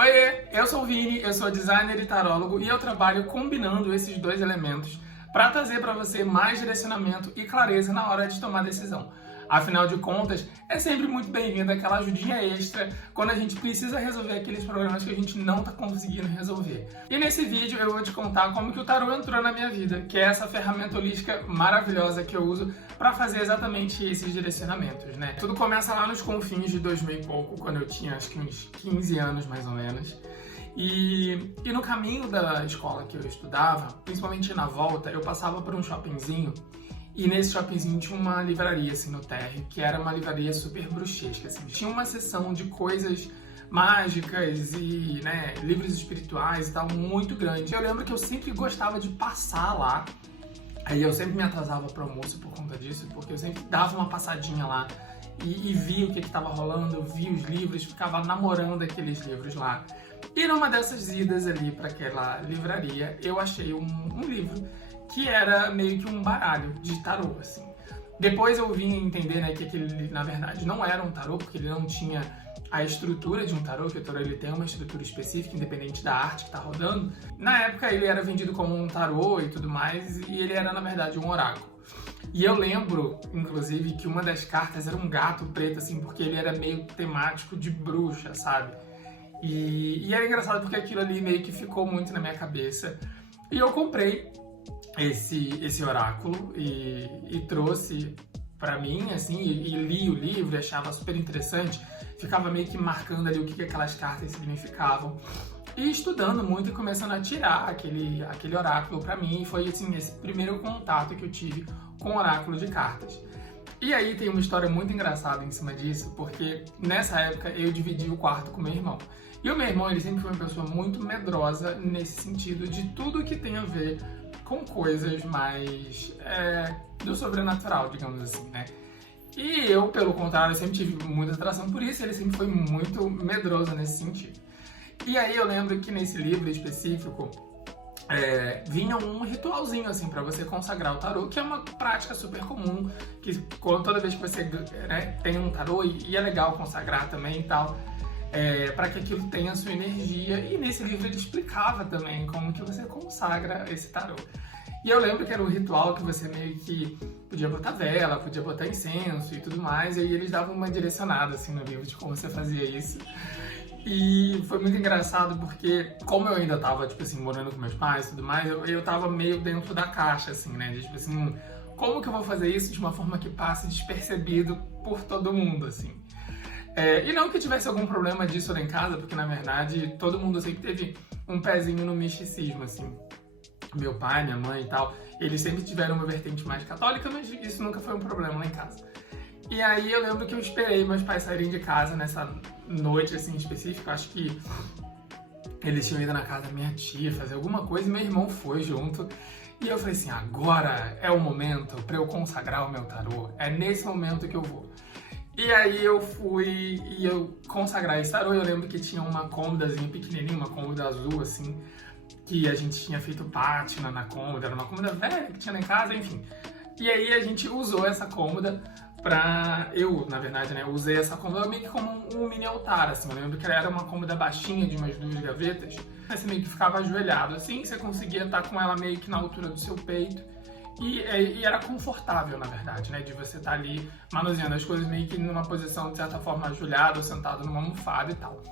Oiê, eu sou o Vini, eu sou designer e tarólogo e eu trabalho combinando esses dois elementos para trazer para você mais direcionamento e clareza na hora de tomar decisão. Afinal de contas, é sempre muito bem-vinda aquela ajudinha extra quando a gente precisa resolver aqueles problemas que a gente não está conseguindo resolver. E nesse vídeo eu vou te contar como que o tarô entrou na minha vida, que é essa ferramenta holística maravilhosa que eu uso para fazer exatamente esses direcionamentos, né? Tudo começa lá nos confins de 2000 e pouco, quando eu tinha acho que uns 15 anos mais ou menos. E no caminho da escola que eu estudava, principalmente na volta, eu passava por um shoppingzinho. E nesse shoppingzinho tinha uma livraria, assim, no térreo, que era uma livraria super bruxesca, assim. Tinha uma seção de coisas mágicas e, né, livros espirituais e tal, muito grande. Eu lembro que eu sempre gostava de passar lá. Aí eu sempre me atrasava pro almoço por conta disso, porque eu sempre dava uma passadinha lá e via o que estava rolando, eu via os livros, ficava namorando aqueles livros lá. E numa dessas idas ali para aquela livraria, eu achei um livro que era meio que um baralho de tarô, assim. Depois eu vim entender, né, que aquele, na verdade, não era um tarô, porque ele não tinha a estrutura de um tarô, que o tarô ele tem uma estrutura específica, independente da arte que tá rodando. Na época ele era vendido como um tarô e tudo mais, e ele era, na verdade, um oráculo. E eu lembro, inclusive, que uma das cartas era um gato preto, assim, porque ele era meio temático de bruxa, sabe? E era engraçado porque aquilo ali meio que ficou muito na minha cabeça. E eu comprei esse oráculo e trouxe pra mim, assim, e li o livro, achava super interessante, ficava meio que marcando ali o que aquelas cartas significavam. E estudando muito e começando a tirar aquele oráculo pra mim, foi assim, esse primeiro contato que eu tive com o oráculo de cartas. E aí tem uma história muito engraçada em cima disso, porque nessa época eu dividi o quarto com meu irmão. E o meu irmão, ele sempre foi uma pessoa muito medrosa nesse sentido de tudo que tem a ver com coisas mais do sobrenatural, digamos assim, né? E eu, pelo contrário, sempre tive muita atração por isso, ele sempre foi muito medroso nesse sentido. E aí eu lembro que nesse livro específico, vinha um ritualzinho assim para você consagrar o tarô, que é uma prática super comum, que toda vez que você tem um tarô, e é legal consagrar também e tal, para que aquilo tenha a sua energia. E nesse livro ele explicava também como que você consagra esse tarô. E eu lembro que era um ritual que você meio que podia botar vela, podia botar incenso e tudo mais, e aí eles davam uma direcionada assim no livro de como você fazia isso. E foi muito engraçado porque, como eu ainda tava, tipo assim, morando com meus pais e tudo mais, eu tava meio dentro da caixa, assim, né? De, tipo assim, como que eu vou fazer isso de uma forma que passe despercebido por todo mundo, assim? E não que tivesse algum problema disso lá em casa, porque, na verdade, todo mundo sempre teve um pezinho no misticismo, assim. Meu pai, minha mãe e tal, eles sempre tiveram uma vertente mais católica, mas isso nunca foi um problema lá em casa. E aí eu lembro que eu esperei meus pais saírem de casa nessa noite, assim, específica. Acho que eles tinham ido na casa da minha tia fazer alguma coisa e meu irmão foi junto. E eu falei assim, agora é o momento para eu consagrar o meu tarô. É nesse momento que eu vou. E aí eu fui e eu consagrar esse tarô. Eu lembro que tinha uma cômodazinha pequenininha, uma cômoda azul, assim, que a gente tinha feito pátina na cômoda. Era uma cômoda velha que tinha lá em casa, enfim. E aí a gente usou essa cômoda na verdade, né, eu usei essa cômoda meio que como um mini altar, assim. Eu lembro que ela era uma cômoda baixinha de umas 2 gavetas. Você meio que ficava ajoelhado, assim, você conseguia estar com ela meio que na altura do seu peito. E era confortável, na verdade, né, de você estar ali manuseando as coisas meio que numa posição, de certa forma, ajoelhado ou sentado numa almofada e tal.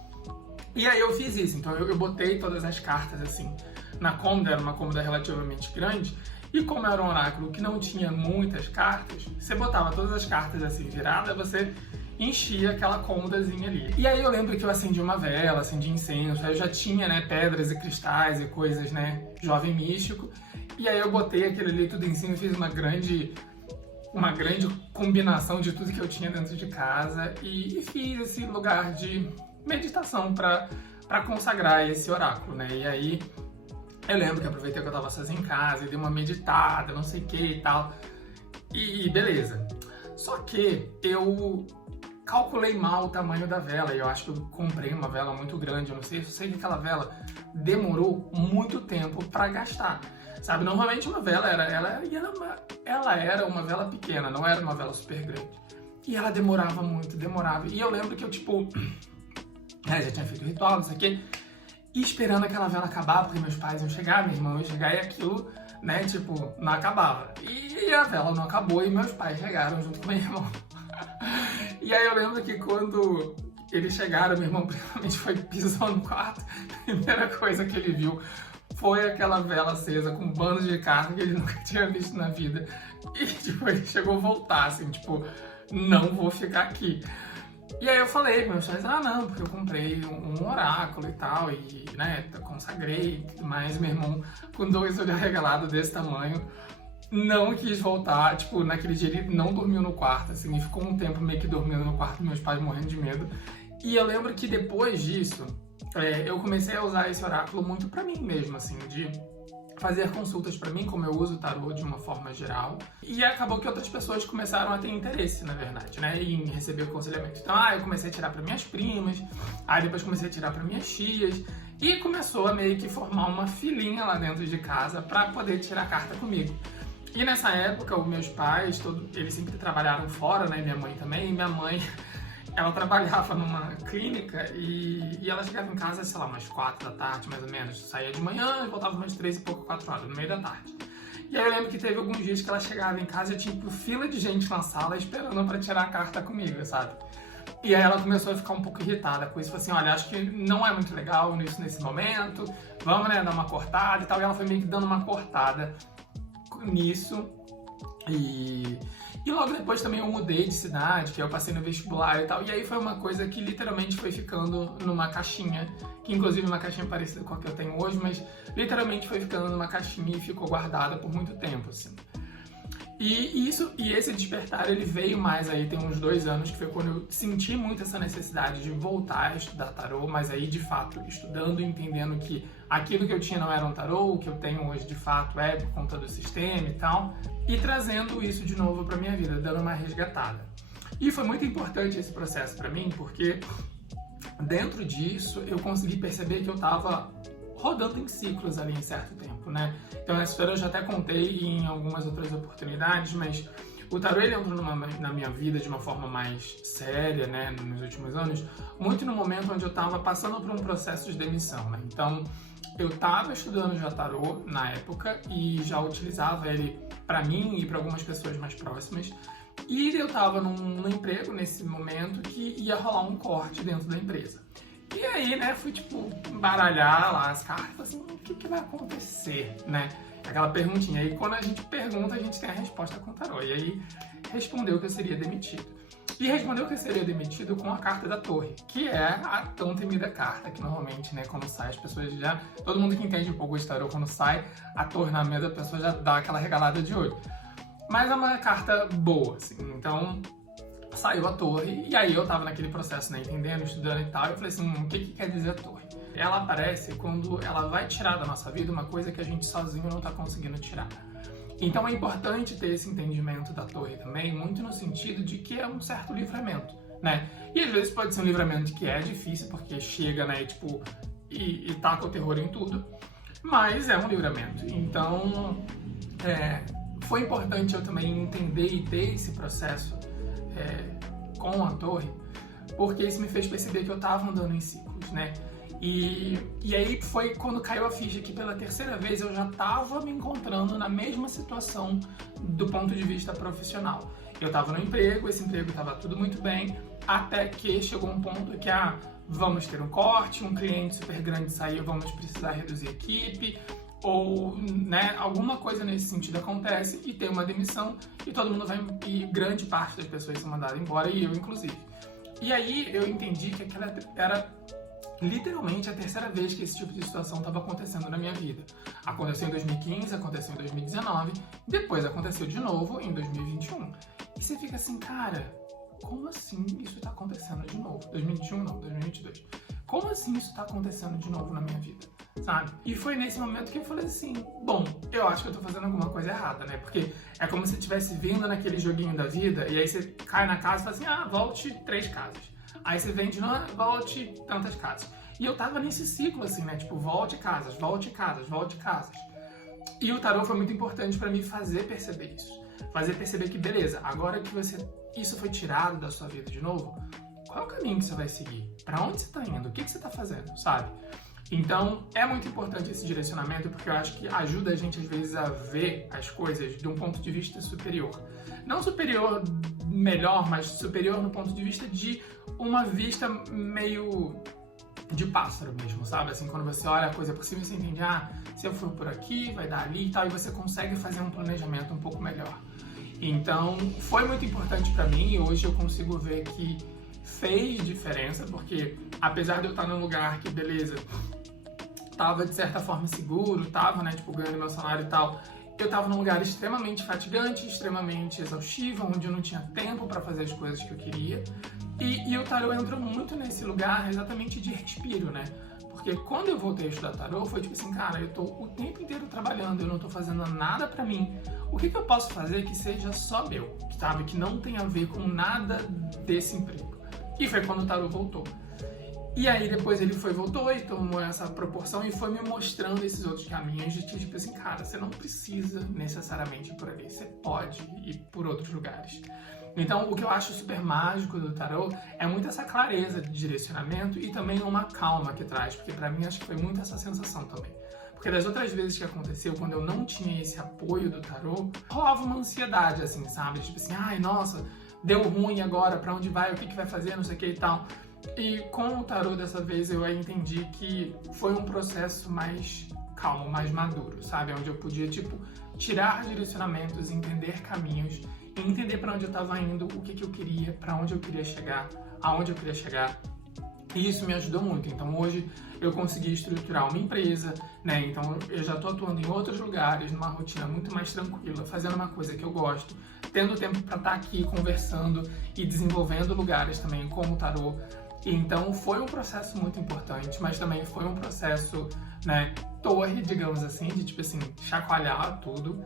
E aí eu fiz isso, então eu botei todas as cartas, assim, na cômoda, era uma cômoda relativamente grande. E como era um oráculo que não tinha muitas cartas, você botava todas as cartas assim viradas, você enchia aquela cômodazinha ali. E aí eu lembro que eu acendi uma vela, acendi incenso, aí eu já tinha, né, pedras e cristais e coisas, né, jovem místico. E aí eu botei aquilo ali tudo em cima e fiz uma grande combinação de tudo que eu tinha dentro de casa e fiz esse lugar de meditação para consagrar esse oráculo, né? E aí eu lembro que aproveitei que eu tava sozinho em casa e dei uma meditada, não sei o que e tal. E beleza. Só que eu calculei mal o tamanho da vela e eu acho que eu comprei uma vela muito grande. Eu não sei, eu sei que aquela vela demorou muito tempo pra gastar. Sabe, normalmente uma vela ela era uma vela pequena, não era uma vela super grande. E ela demorava muito, demorava. E eu lembro que eu, tipo, né, já tinha feito o ritual, não sei o quê, e esperando aquela vela acabar, porque meus pais iam chegar, meu irmão ia chegar e aquilo, né, tipo, não acabava. E a vela não acabou e meus pais chegaram junto com meu irmão. E aí eu lembro que quando eles chegaram, meu irmão primeiramente foi pisou no quarto, a primeira coisa que ele viu foi aquela vela acesa com bandos de carta que ele nunca tinha visto na vida. E, tipo, ele chegou a voltar, assim, tipo, não vou ficar aqui. E aí eu falei com meus pais, não, porque eu comprei um oráculo e tal, e, né, consagrei e tudo mais. Meu irmão, com 2 olhos arregalados desse tamanho, não quis voltar. Tipo, naquele dia ele não dormiu no quarto, assim, e ficou um tempo meio que dormindo no quarto, meus pais morrendo de medo. E eu lembro que depois disso, eu comecei a usar esse oráculo muito pra mim mesmo, assim, de fazer consultas pra mim, como eu uso o tarô de uma forma geral. E acabou que outras pessoas começaram a ter interesse, na verdade, né, em receber o aconselhamento. Então, eu comecei a tirar pra minhas primas, aí depois comecei a tirar pra minhas tias, e começou a meio que formar uma filinha lá dentro de casa pra poder tirar carta comigo. E nessa época, os meus pais, eles sempre trabalharam fora, né, minha mãe também, e minha mãe, ela trabalhava numa clínica e ela chegava em casa, sei lá, umas 4 da tarde, mais ou menos. Saía de manhã e voltava umas 3 e pouco, 4 horas, no meio da tarde. E aí eu lembro que teve alguns dias que ela chegava em casa e tinha, tipo, fila de gente na sala esperando pra tirar a carta comigo, sabe? E aí ela começou a ficar um pouco irritada com isso. Falou assim, olha, acho que não é muito legal isso nesse momento, vamos, né, dar uma cortada e tal. E ela foi meio que dando uma cortada nisso. E logo depois também eu mudei de cidade, que eu passei no vestibular e tal. E aí foi uma coisa que literalmente foi ficando numa caixinha, que inclusive é uma caixinha parecida com a que eu tenho hoje, mas literalmente foi ficando numa caixinha e ficou guardada por muito tempo, assim. E esse despertar, ele veio mais aí, tem uns 2 anos, que foi quando eu senti muito essa necessidade de voltar a estudar tarô, mas aí, de fato, estudando e entendendo que aquilo que eu tinha não era um tarô, o que eu tenho hoje, de fato, é por conta do sistema e tal, e trazendo isso de novo pra minha vida, dando uma resgatada. E foi muito importante esse processo pra mim, porque dentro disso eu consegui perceber que eu tava rodando em ciclos ali em certo tempo, né? Então essa história eu já até contei em algumas outras oportunidades, mas o tarô ele entrou na minha vida de uma forma mais séria, né, nos últimos anos, muito no momento onde eu estava passando por um processo de demissão, né? Então eu estava estudando já tarô na época e já utilizava ele para mim e para algumas pessoas mais próximas. E eu estava num emprego nesse momento que ia rolar um corte dentro da empresa. E aí, né, fui, tipo, embaralhar lá as cartas, assim, o que vai acontecer, né? Aquela perguntinha. E quando a gente pergunta, a gente tem a resposta com o tarô. E aí, respondeu que eu seria demitido. E respondeu que eu seria demitido com a carta da torre, que é a tão temida carta, que normalmente, né, quando sai, as pessoas já... Todo mundo que entende um pouco de tarô, quando sai a torre na mesa, a pessoa já dá aquela regalada de olho. Mas é uma carta boa, assim, então... Saiu a torre, e aí eu tava naquele processo, né, entendendo, estudando e tal, e eu falei assim, o que quer dizer a torre? Ela aparece quando ela vai tirar da nossa vida uma coisa que a gente sozinho não tá conseguindo tirar. Então é importante ter esse entendimento da torre também, muito no sentido de que é um certo livramento, né? E às vezes pode ser um livramento que é difícil, porque chega, né, tipo, e taca o terror em tudo, mas é um livramento. Então, foi importante eu também entender e ter esse processo com a torre, porque isso me fez perceber que eu tava andando em ciclos, né? E aí foi quando caiu a ficha que pela terceira vez eu já tava me encontrando na mesma situação do ponto de vista profissional. Eu tava no emprego, esse emprego tava tudo muito bem, até que chegou um ponto que, vamos ter um corte, um cliente super grande saiu, vamos precisar reduzir a equipe, ou, né, alguma coisa nesse sentido acontece e tem uma demissão e todo mundo vai, e grande parte das pessoas são mandadas embora, e eu inclusive. E aí eu entendi que aquela era literalmente a terceira vez que esse tipo de situação estava acontecendo na minha vida. Aconteceu em 2015, aconteceu em 2019, depois aconteceu de novo em 2021. E você fica assim, cara, como assim isso está acontecendo de novo? 2021 não, 2022. Como assim isso está acontecendo de novo na minha vida? Sabe? E foi nesse momento que eu falei assim, bom, eu acho que eu tô fazendo alguma coisa errada, né? Porque é como se estivesse vindo naquele joguinho da vida e aí você cai na casa e fala assim, volte 3 casas. Aí você vem de novo, volte tantas casas. E eu tava nesse ciclo assim, né? Tipo, volte casas, volte casas, volte casas. E o tarô foi muito importante pra mim fazer perceber isso. Fazer perceber que, beleza, agora que isso foi tirado da sua vida de novo, Qual é o caminho que você vai seguir? Para onde você está indo? O que você está fazendo, sabe? Então, é muito importante esse direcionamento, porque eu acho que ajuda a gente, às vezes, a ver as coisas de um ponto de vista superior. Não superior melhor, mas superior no ponto de vista de uma vista meio de pássaro mesmo, sabe? Assim, quando você olha a coisa por cima, você entende, se eu for por aqui, vai dar ali e tal, e você consegue fazer um planejamento um pouco melhor. Então, foi muito importante para mim e hoje eu consigo ver que fez diferença, porque apesar de eu estar num lugar que, beleza, tava de certa forma seguro, tava, né, tipo, ganhando meu salário e tal, eu tava num lugar extremamente fatigante, extremamente exaustivo, onde eu não tinha tempo para fazer as coisas que eu queria. E o tarô entrou muito nesse lugar exatamente de respiro, né? Porque quando eu voltei a estudar tarô, foi tipo assim, cara, eu tô o tempo inteiro trabalhando, eu não tô fazendo nada pra mim. O que eu posso fazer que seja só meu, sabe? Que não tenha a ver com nada desse emprego. E foi quando o tarô voltou. E aí depois ele voltou e tomou essa proporção e foi me mostrando esses outros caminhos de tipo assim, cara, você não precisa necessariamente ir por ali, você pode ir por outros lugares. Então, o que eu acho super mágico do tarô é muito essa clareza de direcionamento e também uma calma que traz, porque pra mim acho que foi muito essa sensação também. Porque das outras vezes que aconteceu, quando eu não tinha esse apoio do tarô, rolava uma ansiedade, assim, sabe? Tipo assim, ai, nossa, deu ruim agora, pra onde vai, o que vai fazer, não sei o que e tal. E com o tarô dessa vez eu entendi que foi um processo mais calmo, mais maduro, sabe? Onde eu podia, tipo, tirar direcionamentos, entender caminhos, e entender para onde eu estava indo, o que eu queria, para onde eu queria chegar, aonde eu queria chegar. E isso me ajudou muito. Então hoje eu consegui estruturar uma empresa, né? Então eu já estou atuando em outros lugares, numa rotina muito mais tranquila, fazendo uma coisa que eu gosto, tendo tempo para estar aqui conversando e desenvolvendo lugares também como o tarô. Então foi um processo muito importante, mas também foi um processo, né, torre, digamos assim, de tipo assim, chacoalhar tudo.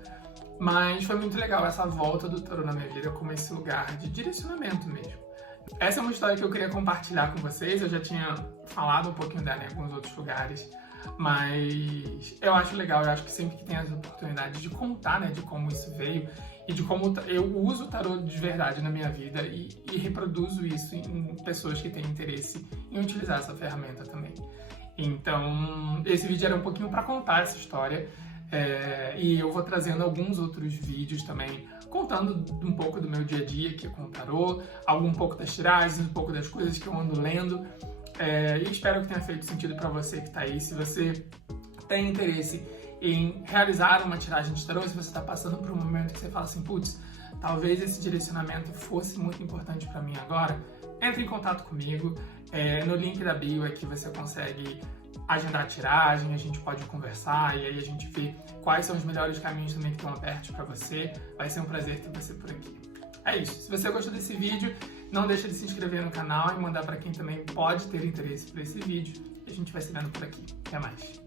Mas foi muito legal essa volta do tarô na minha vida como esse lugar de direcionamento mesmo. Essa é uma história que eu queria compartilhar com vocês, eu já tinha falado um pouquinho dela em alguns outros lugares, mas eu acho legal, eu acho que sempre que tem as oportunidades de contar, né, de como isso veio e de como eu uso o tarô de verdade na minha vida e reproduzo isso em pessoas que têm interesse em utilizar essa ferramenta também. Então, esse vídeo era um pouquinho para contar essa história. E eu vou trazendo alguns outros vídeos também, contando um pouco do meu dia a dia aqui com o tarô, um pouco das tiragens, um pouco das coisas que eu ando lendo. E espero que tenha feito sentido para você que está aí. Se você tem interesse em realizar uma tiragem de tarô, se você está passando por um momento que você fala assim, putz, talvez esse direcionamento fosse muito importante para mim agora, entre em contato comigo. No link da bio aqui você consegue agendar a tiragem, a gente pode conversar e aí a gente vê quais são os melhores caminhos também que estão abertos para você. Vai ser um prazer ter você por aqui. É isso. Se você gostou desse vídeo, não deixa de se inscrever no canal e mandar para quem também pode ter interesse por esse vídeo. E a gente vai se vendo por aqui. Até mais.